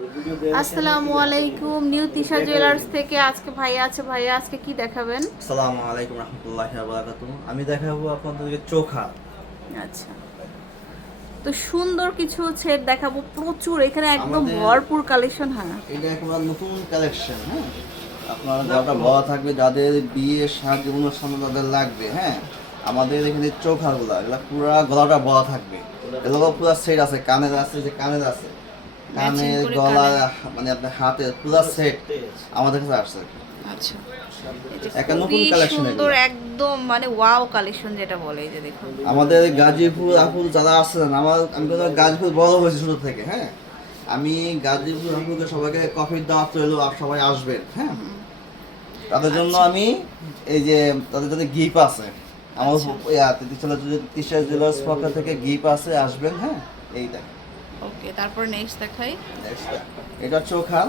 আসসালামু আলাইকুম new Tisha jewellers থেকে আজকে ভাইয়া আছে। ভাইয়া আজকে কি দেখাবেন? আসসালামু আলাইকুম রহমতুল্লাহি ওয়া বারাকাতুহু। আমি দেখাবো আপনাদেরকে চোখা। আচ্ছা। তো সুন্দর কিছু সেট দেখাবো প্রচুর এখানে একদম ভরপুর কালেকশন হ্যাঁ। এটা একেবারে নতুন কালেকশন হ্যাঁ? আপনার বলা থাকবে যাদের বিয়ে শাক অনুষ্ঠান তাদের লাগবে হ্যাঁ? আমাদের এখানে চোখাগুলো এগুলো পুরা গলাটা বলা থাকবে। এগুলো পুরো সেট আছে কানের আছে যে কানের আছে। কানের করে গলা মানে আপনার হাতের পুরো সেট আমাদের কাছে আসছে। আচ্ছা। একটা নতুন collection সুন্দর একদম মানে ওয়াও কালেকশন যেটা বলে এই যে দেখুন। আমাদের গাজীপুর আপুর যারা আছেন আমার আমি কিন্তু গাজীপুর বড় হয়েছি শুরু থেকে হ্যাঁ? আমি গাজীপুর আপুকে সবাইকে কফির দাওয়াত রইল আর সবাই আসবেন হ্যাঁ? তাদের জন্য আচ্ছা। আমি এই যে তাদের জন্য গিফট আছে। আমার তিশা জুয়েলার্স পক্ষ থেকে গিফট আছে আসবেন হ্যাঁ? এইটা ওকে তারপর নেক্সট দেখাই। এটা চোখা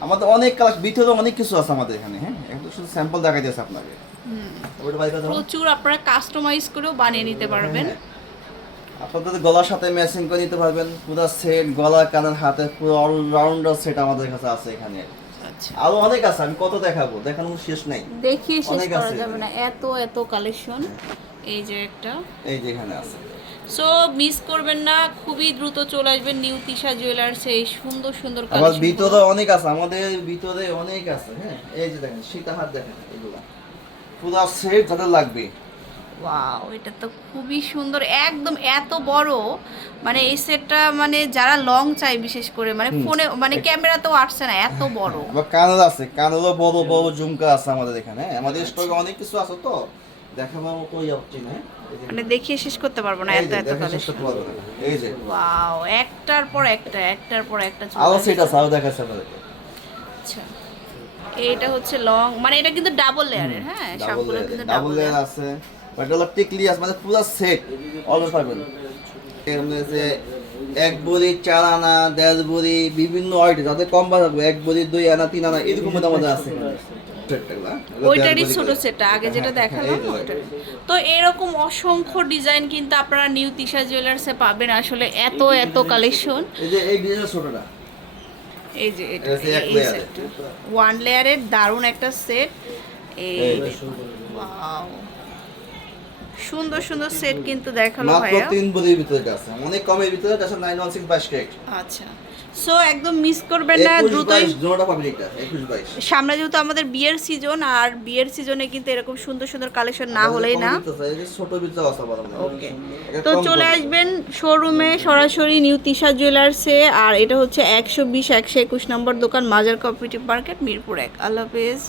আমাদের অনেক কালার ভিতরে অনেক কিছু আছে আমাদের এখানে হ্যাঁ? একটু শুধু স্যাম্পল দেখাই দিয়েছে আপনাকে। প্রচুর আপনারা কাস্টমাইজ করেও বানিয়ে নিতে পারবেন। হ্যাঁ। আপনাদের গলার সাথে ম্যাচিং করে নিতে পারবেন। পুরো সেট গলা কানের হাতে পুরো অলরাউন্ডার সেট আমাদের কাছে আছে এখানে। আচ্ছা। আরও অনেক আছে আমি কত দেখাবো? দেখানোর শেষ নাই। দেখিয়ে শেষ করা যাবে না। এত এত কালেকশন এই যে একটা। এই যে এখানে আছে। সো মিস করবেন না খুবই দ্রুত চলে আসবেন নিউ তিশা জুয়েলার্স এই সুন্দর সুন্দর কালেকশন ভিতরে অনেক আছে আমাদের ভিতরে অনেক আছে হ্যাঁ? এই যে দেখেন সীতাহার দেখেন এগুলা। পুরো সেট যাদের লাগবে। ওয়াও এটা তো খুবই সুন্দর একদম এত বড়। মানে এই সেটটা মানে যারা লং চাই বিশেষ করে মানে ফোনে মানে ক্যামেরাতেও আসছে না এত বড়। কানের আছে কানেরও বড় বড় ঝুমকা আছে আমাদের এখানে? আমাদের স্টকে অনেক কিছু আছে তো। দেখাবার মতো ইয়ে হচ্ছে না? এই মানে দেখিয়ে শেষ করতে পারব না এত এত শেষ করতে পারব না। এই যে। ওয়াও একটার পর একটা একটার পর একটা আরও। সেট দেখাচ্ছে আপনাদেরকে। আচ্ছা এইটা হচ্ছে লং মানে এটা কিন্তু ডাবল লেয়ারের হ্যাঁ? সবগুলো কিন্তু ডাবল লেয়ার আছে হলো মানে পুরো সেট অলওয়েজ পাবেন এমনি যে এক বড়ি চার আনা দেড় বড়ি বিভিন্ন ওয়েট যাতে কম বা থাকবে এক বড়ি দুই আনা তিন আনা এরকম আমাদের আছে। ওইটারই ছোট সেটটা আগে যেটা হ্যাঁ, হ্যাঁ, দেখালাম তো এরকম অসংখ্য ডিজাইন কিন্তু আপনারা নিউ তিশা জুয়েলার্সে পাবেন আসলে এত এত কালেকশন এই যে এই ডিজাইনের ছোটটা। এই যে এটা এই সেটটা ওয়ান লেয়ারের দারুণ একটা সেট এই। Wow! সুন্দর সুন্দর সেট কিন্তু দেখাল মাত্র ভাইয়া। তিন বড়ির ভিতরে আছে অনেক কমের ভিতরে আছে নাইন ওয়ান সিক্স বাইশ কেক আচ্ছা। সো একদম মিস করবেন না দ্রুতই সামনে যেহেতু আমাদের বিয়ের সিজন আর বিয়ের সিজনে কিন্তু এরকম সুন্দর সুন্দর কালেকশন না হলেই না। ওকে তো চলে আসবেন শোরুমে সরাসরি নিউ তিশা জুয়েলার্সে আর এটা হচ্ছে একশো বিশ একশো একুশ নম্বর দোকান মাজার কোঅপারেটিভ মার্কেট মিরপুর এক। আল্লাহ হাফেজ।